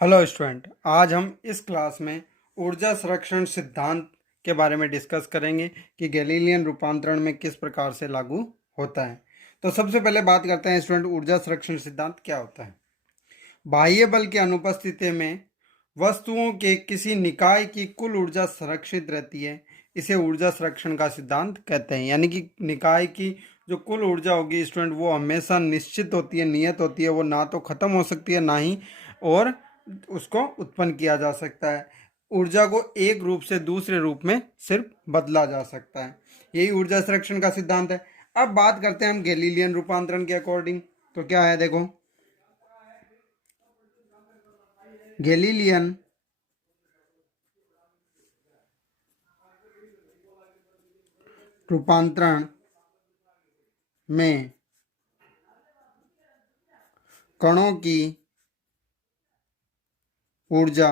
Hello student, आज हम इस क्लास में ऊर्जा संरक्षण सिद्धांत के बारे में डिस्कस करेंगे कि गैलीलियन रूपांतरण में किस प्रकार से लागू होता है। तो सबसे पहले बात करते हैं स्टूडेंट, ऊर्जा संरक्षण सिद्धांत क्या होता है। बाह्य बल की अनुपस्थिति में वस्तुओं के किसी निकाय की कुल ऊर्जा संरक्षित रहती है। इसे ऊर्जा संरक्षण का सिद्धांत कहते हैं। यानी कि निकाय की जो कुल ऊर्जा होगी स्टूडेंट, वो हमेशा निश्चित होती है, नियत होती है। वो ना तो खत्म हो सकती है, ना ही और उसको उत्पन्न किया जा सकता है। ऊर्जा को एक रूप से दूसरे रूप में सिर्फ बदला जा सकता है। यही ऊर्जा संरक्षण का सिद्धांत है। अब बात करते हैं हम गैलीलियन रूपांतरण के अकॉर्डिंग। तो क्या है, देखो, गैलीलियन रूपांतरण में कणों की ऊर्जा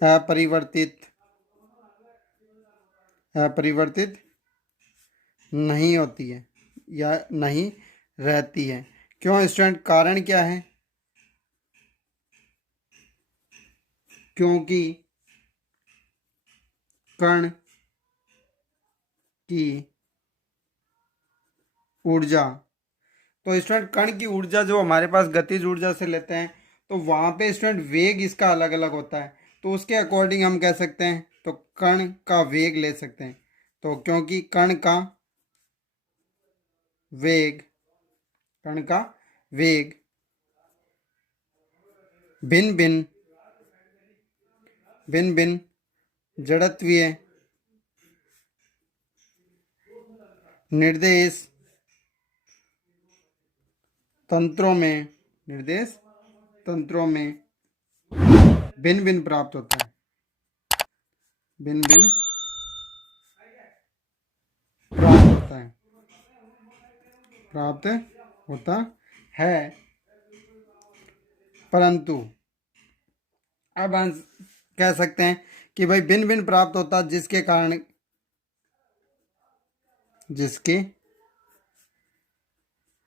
अपरिवर्तित नहीं होती है या नहीं रहती है। क्यों स्टूडेंट? कारण क्या है? क्योंकि कण की ऊर्जा, तो स्टूडेंट कण की ऊर्जा जो हमारे पास गतिज ऊर्जा से लेते हैं, तो वहाँ पे स्टूडेंट वेग इसका अलग अलग होता है। तो उसके अकॉर्डिंग हम कह सकते हैं, तो कण का वेग ले सकते हैं। तो क्योंकि वेग कण का वेग भिन्न भिन्न जड़त्वीय निर्देश तंत्रों में भिन्न भिन्न प्राप्त होता है। भिन्न भिन्न प्राप्त होता है। परंतु अब हम कह सकते हैं कि भाई भिन्न भिन्न प्राप्त होता है, जिसके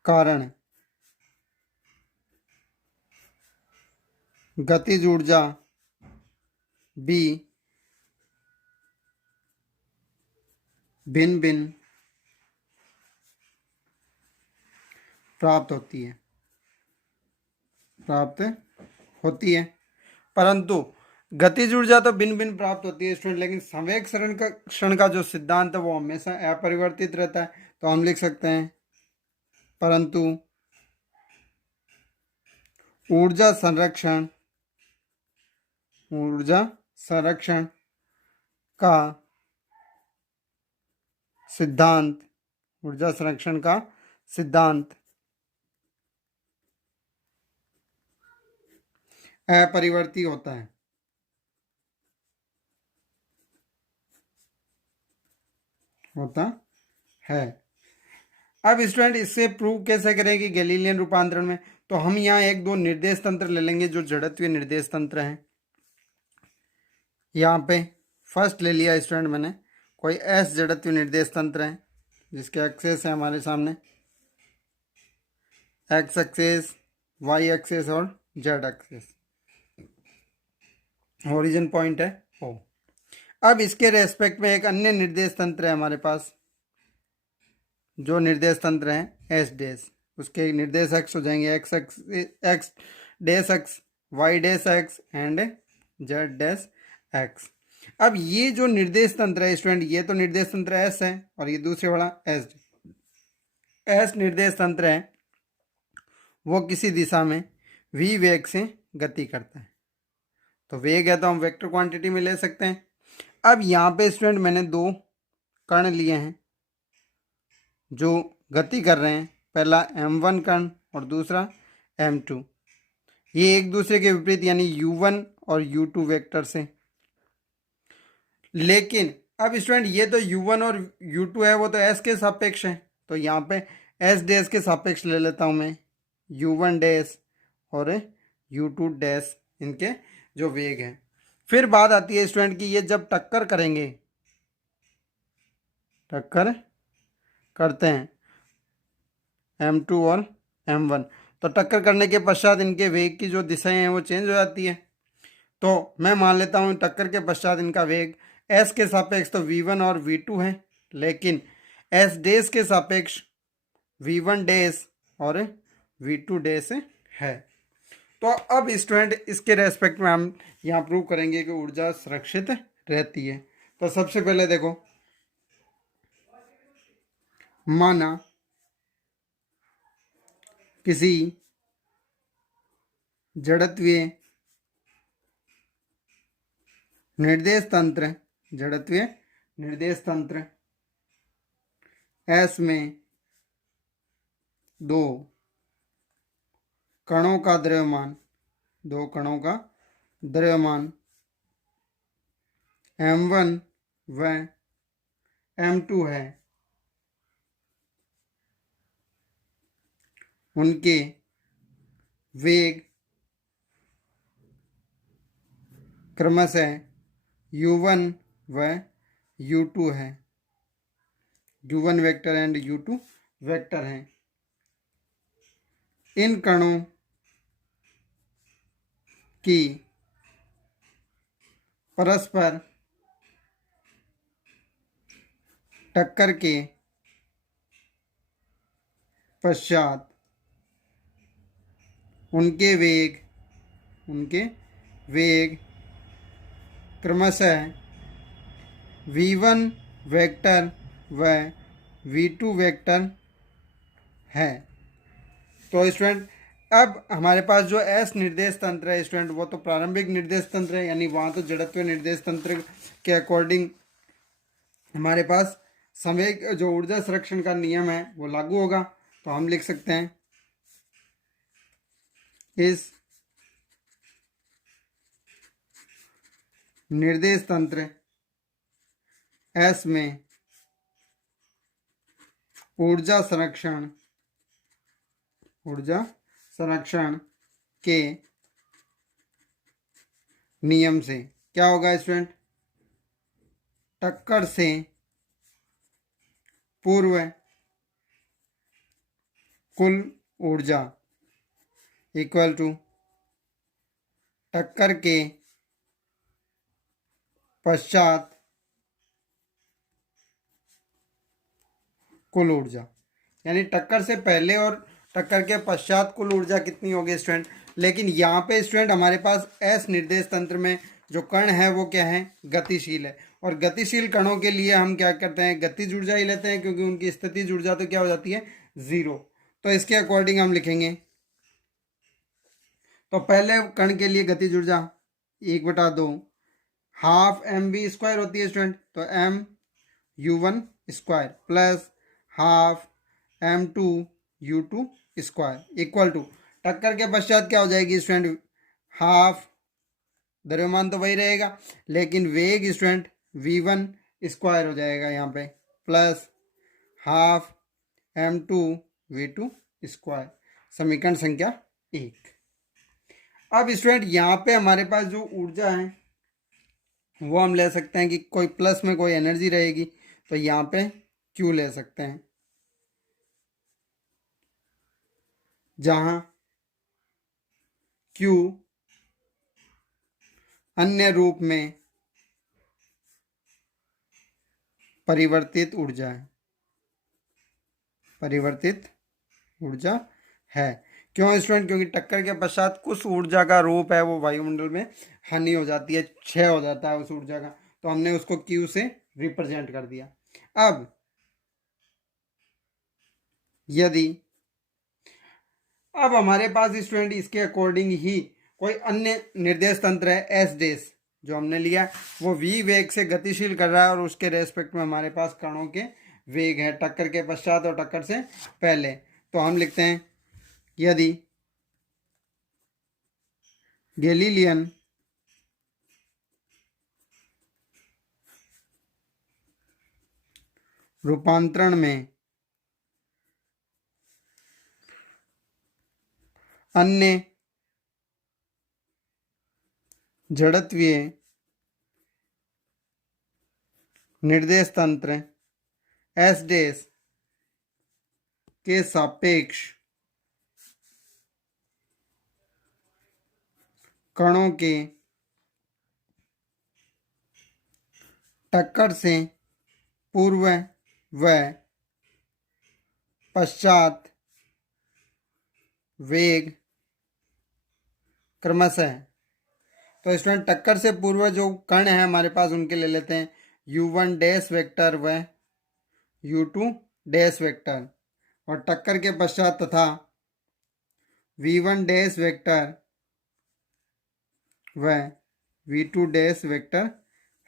कारण गतिज ऊर्जा भी भिन्न भिन्न प्राप्त होती है। परंतु गतिज ऊर्जा तो भिन्न भिन्न प्राप्त होती है स्टूडेंट, लेकिन संवेग क्षण का जो सिद्धांत है वो हमेशा अपरिवर्तित रहता है। तो हम लिख सकते हैं, परंतु ऊर्जा संरक्षण का सिद्धांत अपरिवर्ती होता है। अब स्टूडेंट इससे प्रूव कैसे करेंगे गैलीलियन रूपांतरण में? तो हम यहाँ एक दो निर्देश तंत्र ले लेंगे जो जड़त्वीय निर्देश तंत्र हैं। यहाँ पे फर्स्ट ले लिया स्टूडेंट मैंने, कोई एस जड़त्वीय निर्देश तंत्र है जिसके एक्सेस है हमारे सामने, एक्स एक्सेस, वाई एक्सेस और जेड एक्सेस, ओरिजिन पॉइंट है ओ। अब इसके रेस्पेक्ट में एक अन्य निर्देश तंत्र है हमारे पास, जो निर्देश तंत्र है एस डैश। उसके निर्देश एक्स हो जाएंगे, X dash X, Y dash X and Z dash X. अब ये जो निर्देश तंत्र है स्टूडेंट, ये तो निर्देश तंत्र एस है और ये दूसरे वाला एस निर्देश तंत्र है, वो किसी दिशा में v वेग से गति करता है। तो वेग है तो हम वेक्टर क्वांटिटी में ले सकते हैं। अब यहाँ पे स्टूडेंट मैंने दो कण लिए हैं जो गति कर रहे हैं, पहला m1 कण और दूसरा m2। ये एक दूसरे के विपरीत यानी u1 और u2 वेक्टर से। लेकिन अब स्टूडेंट ये तो u1 और u2 है, वो तो s के सापेक्ष है। तो यहाँ पे s डैश के सापेक्ष ले लेता हूँ मैं u1 डैश और u2 डैश, इनके जो वेग हैं। फिर बात आती है स्टूडेंट की ये जब टक्कर करते हैं m2 और m1, तो टक्कर करने के पश्चात इनके वेग की जो दिशाएं हैं वो चेंज हो जाती है। तो मैं मान लेता हूँ टक्कर के पश्चात इनका वेग एस के सापेक्ष तो v1 और v2 है, लेकिन एस डैश के सापेक्ष v1 डैश और v2 डैश है। तो अब स्टूडेंट इसके रेस्पेक्ट में हम यहाँ प्रूव करेंगे कि ऊर्जा सुरक्षित रहती है। तो सबसे पहले देखो, माना किसी जड़त्वीय निर्देश तंत्र एस में दो कणों का द्रव्यमान m1 व m2 है। उनके वेग क्रमशः u1 व u2 है। u1 vector and u2 vector हैं। इन कणों की परस्पर टक्कर के पश्चात उनके वेग क्रमशः v1 वेक्टर व v2 वेक्टर है। तो स्टूडेंट अब हमारे पास जो एस निर्देश तंत्र है स्टूडेंट, वो तो प्रारंभिक निर्देश तंत्र है, यानी वहाँ तो जड़त्व निर्देश तंत्र के अकॉर्डिंग हमारे पास संवेग जो ऊर्जा संरक्षण का नियम है वो लागू होगा। तो हम लिख सकते हैं इस निर्देश तंत्र एस में ऊर्जा संरक्षण के नियम से क्या होगा स्टूडेंट, टक्कर से पूर्व कुल ऊर्जा इक्वल टू टक्कर के पश्चात कुल ऊर्जा, यानी टक्कर से पहले और टक्कर के पश्चात कुल ऊर्जा कितनी होगी स्टूडेंट। लेकिन यहाँ पे स्टूडेंट हमारे पास एस निर्देश तंत्र में जो कण है वो क्या है, गतिशील है, और गतिशील कणों के लिए हम क्या करते हैं, गतिज ऊर्जा ही लेते हैं, क्योंकि उनकी स्थितिज ऊर्जा तो क्या हो जाती है, 0। तो इसके अकॉर्डिंग हम लिखेंगे, तो पहले कण के लिए गतिज ऊर्जा 1/2 हाफ mv² होती है स्टूडेंट, तो mu1² plus half m2u2² equal to टक्कर के पश्चात क्या हो जाएगी स्टूडेंट, हाफ द्रव्यमान तो वही रहेगा लेकिन वेग स्टूडेंट v1² हो जाएगा यहाँ पे, प्लस हाफ m2v2², समीकरण संख्या 1। अब स्टूडेंट यहाँ पे हमारे पास जो ऊर्जा है वो हम ले सकते हैं कि कोई प्लस में कोई एनर्जी रहेगी, तो यहाँ पे Q ले सकते हैं, जहाँ Q अन्य रूप में परिवर्तित ऊर्जा है। क्यों स्टूडेंट, क्योंकि टक्कर के पश्चात कुछ ऊर्जा का रूप है वो वायुमंडल में हानि हो जाती है, क्षय हो जाता है उस ऊर्जा का, तो हमने उसको Q से रिप्रेजेंट कर दिया। अब यदि अब हमारे पास स्टूडेंट इसके अकॉर्डिंग ही कोई अन्य निर्देश तंत्र है एस डैश जो हमने लिया, वो v वेग से गतिशील कर रहा है और उसके रेस्पेक्ट में हमारे पास कणों के वेग है टक्कर के पश्चात और टक्कर से पहले। तो हम लिखते हैं यदि गैलीलियन रूपांतरण में अन्य जड़त्वीय निर्देश तंत्र एस डैश के सापेक्ष कणों के टक्कर से पूर्व व पश्चात वेग क्रमशः। तो स्टूडेंट टक्कर से पूर्व जो कण है हमारे पास उनके ले लेते हैं u1 डैश वेक्टर व u2 डैश वेक्टर, और टक्कर के पश्चात तथा v1 डैश वेक्टर व v2 डैश वेक्टर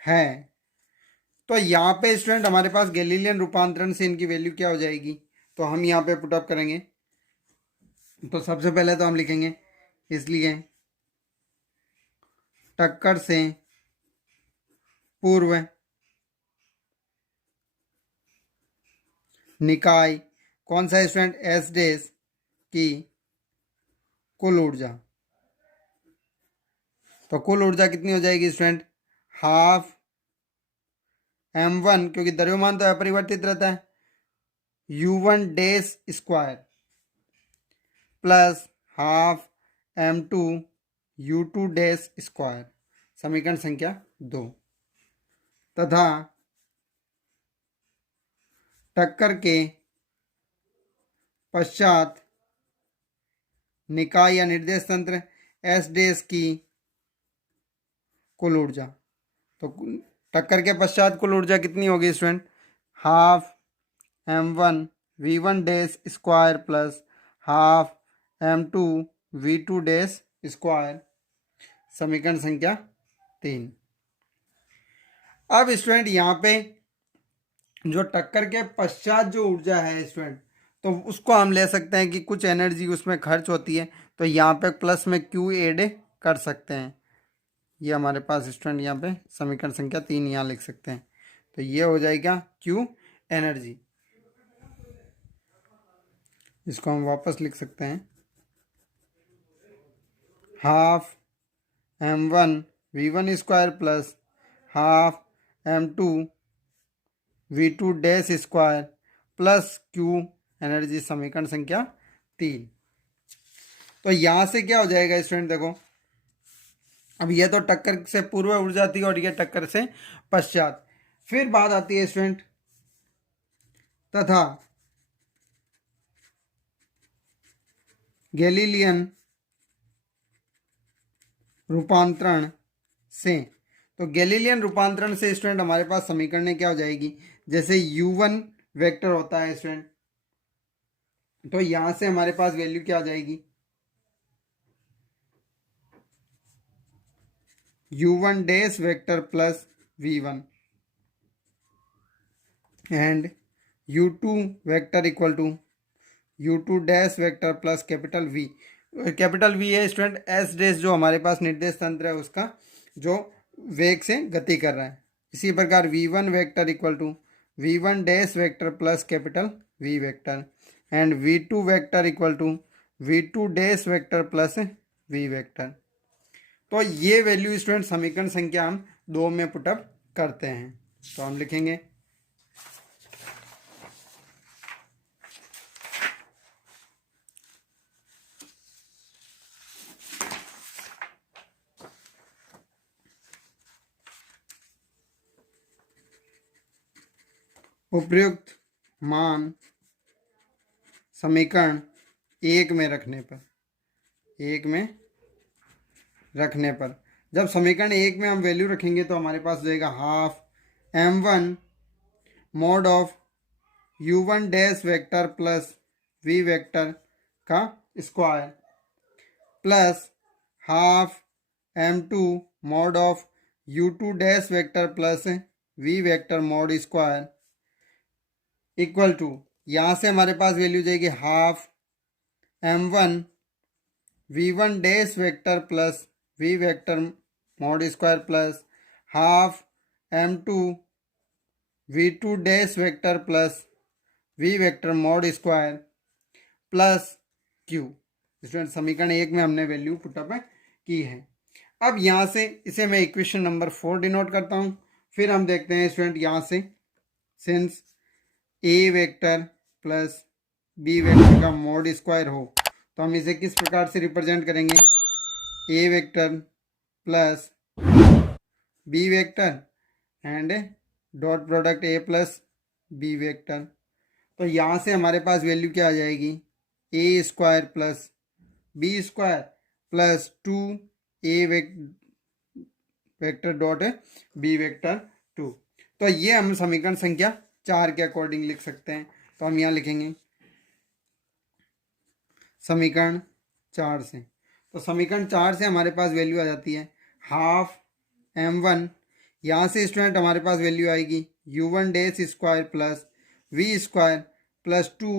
है। तो यहाँ पे स्टूडेंट हमारे पास गैलीलियन रूपांतरण से इनकी वैल्यू क्या हो जाएगी, तो हम यहाँ पे पुटअप करेंगे। तो सबसे पहले तो हम लिखेंगे, इसलिए टक्कर से पूर्व निकाय कौन सा स्टूडेंट एस डैश की कुल ऊर्जा। तो कुल ऊर्जा कितनी हो जाएगी स्टूडेंट, हाफ m1, क्योंकि द्रव्यमान तो अपरिवर्तित रहता है, u1 dash square plus half m2 u2 dash square, समीकरण संख्या 2, तथा टक्कर के पश्चात निकाय या निर्देश तंत्र एस डैश की कुल ऊर्जा। तो टक्कर के पश्चात कुल ऊर्जा कितनी होगी student, half m1 v1 dash square plus half m2 v2 dash square, समीकरण संख्या 3। अब स्टूडेंट यहाँ पे जो टक्कर के पश्चात जो ऊर्जा है स्टूडेंट, तो उसको हम ले सकते हैं कि कुछ एनर्जी उसमें खर्च होती है, तो यहाँ पे प्लस में Q ऐड कर सकते हैं। ये हमारे पास स्टूडेंट यहाँ पे समीकरण संख्या 3 यहाँ लिख सकते हैं। तो ये हो जाएगा Q एनर्जी, इसको हम वापस लिख सकते हैं, half m1 v1 square plus half m2 v2 dash square plus Q energy, समीकरण संख्या 3। तो यहाँ से क्या हो जाएगा स्टूडेंट, देखो अब ये तो टक्कर से पूर्व ऊर्जा थी और ये टक्कर से पश्चात। फिर बात आती है स्टूडेंट तथा गैलीलियन रूपांतरण से। तो गैलीलियन रूपांतरण से स्टूडेंट हमारे पास समीकरण क्या हो जाएगी, जैसे u1 वेक्टर होता है स्टूडेंट, तो यहां से हमारे पास वैल्यू क्या आ जाएगी, u1 dash vector plus v1 and u2 vector equal to u2 dash vector plus capital V। Capital V है स्टूडेंट एस डैश जो हमारे पास निर्देश तंत्र है उसका, जो वेग से गति कर रहा है। इसी प्रकार v1 vector equal to v1 dash vector plus capital V vector and v2 vector equal to v2 dash vector plus V vector. तो ये वैल्यू स्टूडेंट समीकरण संख्या हम 2 में पुटअप करते हैं। तो हम लिखेंगे, उपयुक्त मान समीकरण 1 में रखने पर जब समीकरण 1 में हम वैल्यू रखेंगे तो हमारे पास हो जाएगा half m1 mod of u1 dash vector plus v vector का square plus half m2 mod of u2 dash vector plus v vector mod square equal to, यहाँ से हमारे पास वैल्यू जाएगी half m1 v1 dash vector plus v vector mod square plus half m2 v2 dash vector plus v vector mod square plus q। Student समीकरण 1 में हमने value put up की है। अब यहाँ से इसे मैं इक्वेशन नंबर 4 डिनोट करता हूँ। फिर हम देखते हैं स्टूडेंट यहाँ से, since a vector plus b vector का मॉड स्क्वायर हो तो हम इसे किस प्रकार से रिप्रेजेंट करेंगे, a vector plus B vector and dot product A plus B vector. तो यहाँ से हमारे पास वैल्यू क्या आ जाएगी, A square plus B square plus 2 A vector dot B vector 2। तो ये हम समीकरण संख्या 4 के अकॉर्डिंग लिख सकते हैं। तो हम यहाँ लिखेंगे समीकरण 4 से। तो समीकरण 4 से हमारे पास वैल्यू आ जाती है हाफ m1। यहाँ से स्टूडेंट हमारे पास वैल्यू आएगी u1 dash square plus V square plus 2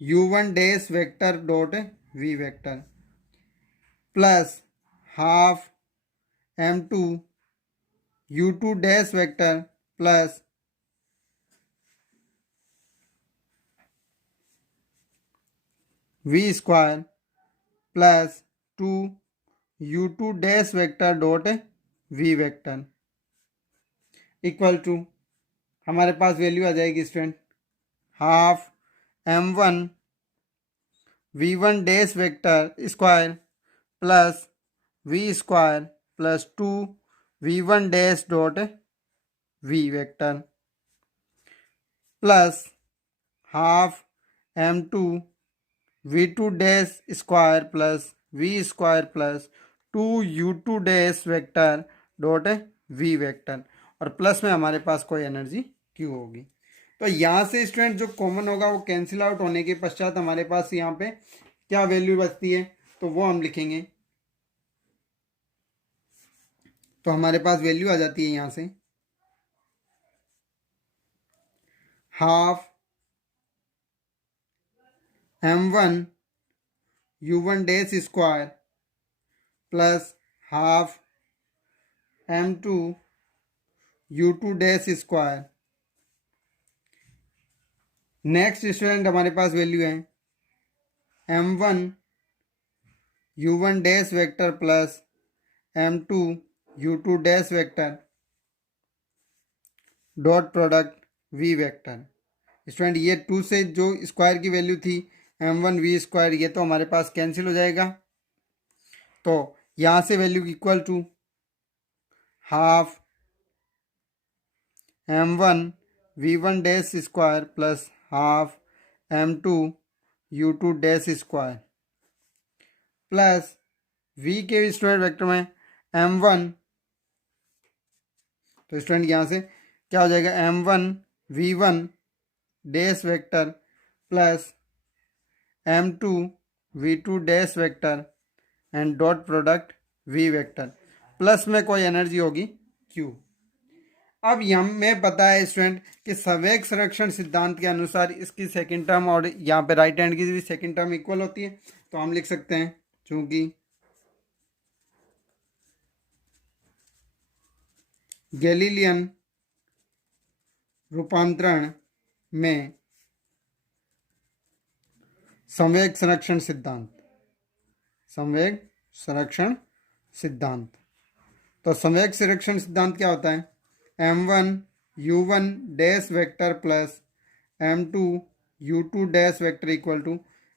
u1 dash vector dot V vector plus half m2 u2 dash vector plus V square plus 2 u2 dash vector dot V vector equal to हमारे पास value आ जाएगी student half m1 v1 dash vector square plus V square plus 2 v1 dash dot V vector plus half m2 v2 dash square plus V square plus 2u2 dash vector dot V vector और plus में हमारे पास कोई energy Q होगी। तो यहाँ से student जो common होगा वो कैंसिल आउट होने के पश्चात हमारे पास यहाँ पे क्या वैल्यू बचती है तो वो हम लिखेंगे। तो हमारे पास वैल्यू आ जाती है यहाँ से half m1 u1 dash square plus half m2 u2 dash square. Next student हमारे पास वैल्यू है m1 u1 dash vector plus m2 u2 dash vector dot product v vector. Student ये 2 से जो स्क्वायर की वैल्यू थी m1 v स्क्वायर ये तो हमारे पास कैंसिल हो जाएगा। तो यहाँ से value equal to half m1 v1 dash square plus half m2 u2 dash square plus v के स्टूडेंट वेक्टर में m1। तो स्टूडेंट यहाँ से क्या हो जाएगा m1 v1 dash vector plus m2 v2 dash vector and dot product v vector plus में कोई एनर्जी होगी q। अब हमें पता है स्टूडेंट कि संवेग संरक्षण सिद्धांत के अनुसार इसकी सेकंड टर्म और यहाँ पे राइट हैंड की भी सेकंड टर्म इक्वल होती है। तो हम लिख सकते हैं चूंकि गैलीलियन रूपांतरण में संवेग संरक्षण सिद्धांत तो संवेग संरक्षण सिद्धांत क्या होता है m1 u1 dash vector plus m2 u2 dash vector equal to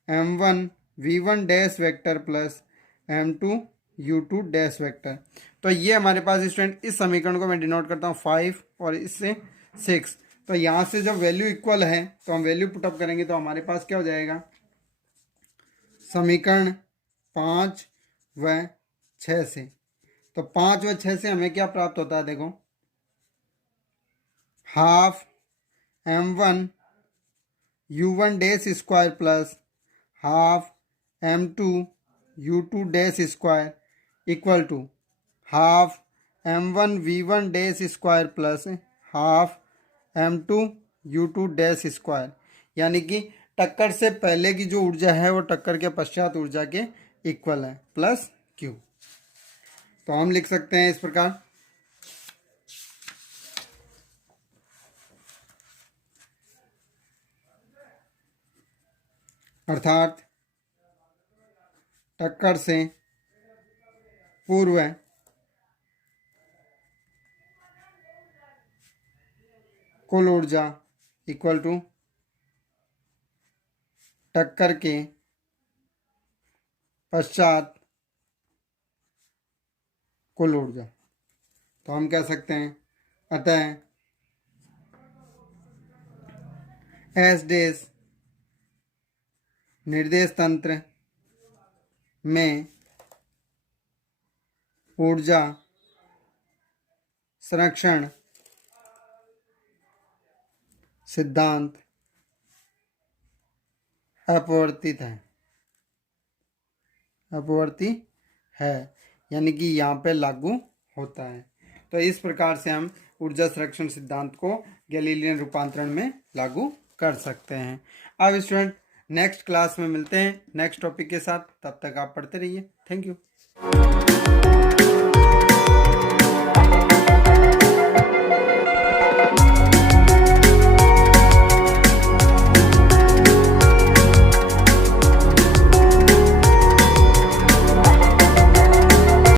m1 v1 dash vector plus m2 u2 dash vector. तो ये हमारे पास स्टूडेंट इस समीकरण को मैं डिनोट करता हूँ 5 और इससे 6। तो यहाँ से जब वैल्यू इक्वल है तो हम वैल्यू पुटअप करेंगे तो हमारे पास क्या हो जाएगा समीकरण 5 व 6 से। तो 5 व 6 से हमें क्या प्राप्त होता है देखो half m1 u1 dash square plus half m2 u2 dash square equal to half m1 v1 dash square plus half m2 u2 dash square. यानी कि टक्कर से पहले की जो ऊर्जा है वो टक्कर के पश्चात ऊर्जा के इक्वल है प्लस q। तो हम लिख सकते हैं इस प्रकार अर्थात टक्कर से पूर्व कुल ऊर्जा इक्वल टू टक्कर के पश्चात कुल ऊर्जा। तो हम कह सकते हैं अतः एस डेस निर्देश तंत्र में ऊर्जा संरक्षण सिद्धांत अपवर्तित है, अपवर्ती है, यानी कि यहाँ पे लागू होता है। तो इस प्रकार से हम ऊर्जा संरक्षण सिद्धांत को गैलीलियन रूपांतरण में लागू कर सकते हैं। अब स्टूडेंट नेक्स्ट क्लास में मिलते हैं नेक्स्ट टॉपिक के साथ, तब तक आप पढ़ते रहिए। Thank you.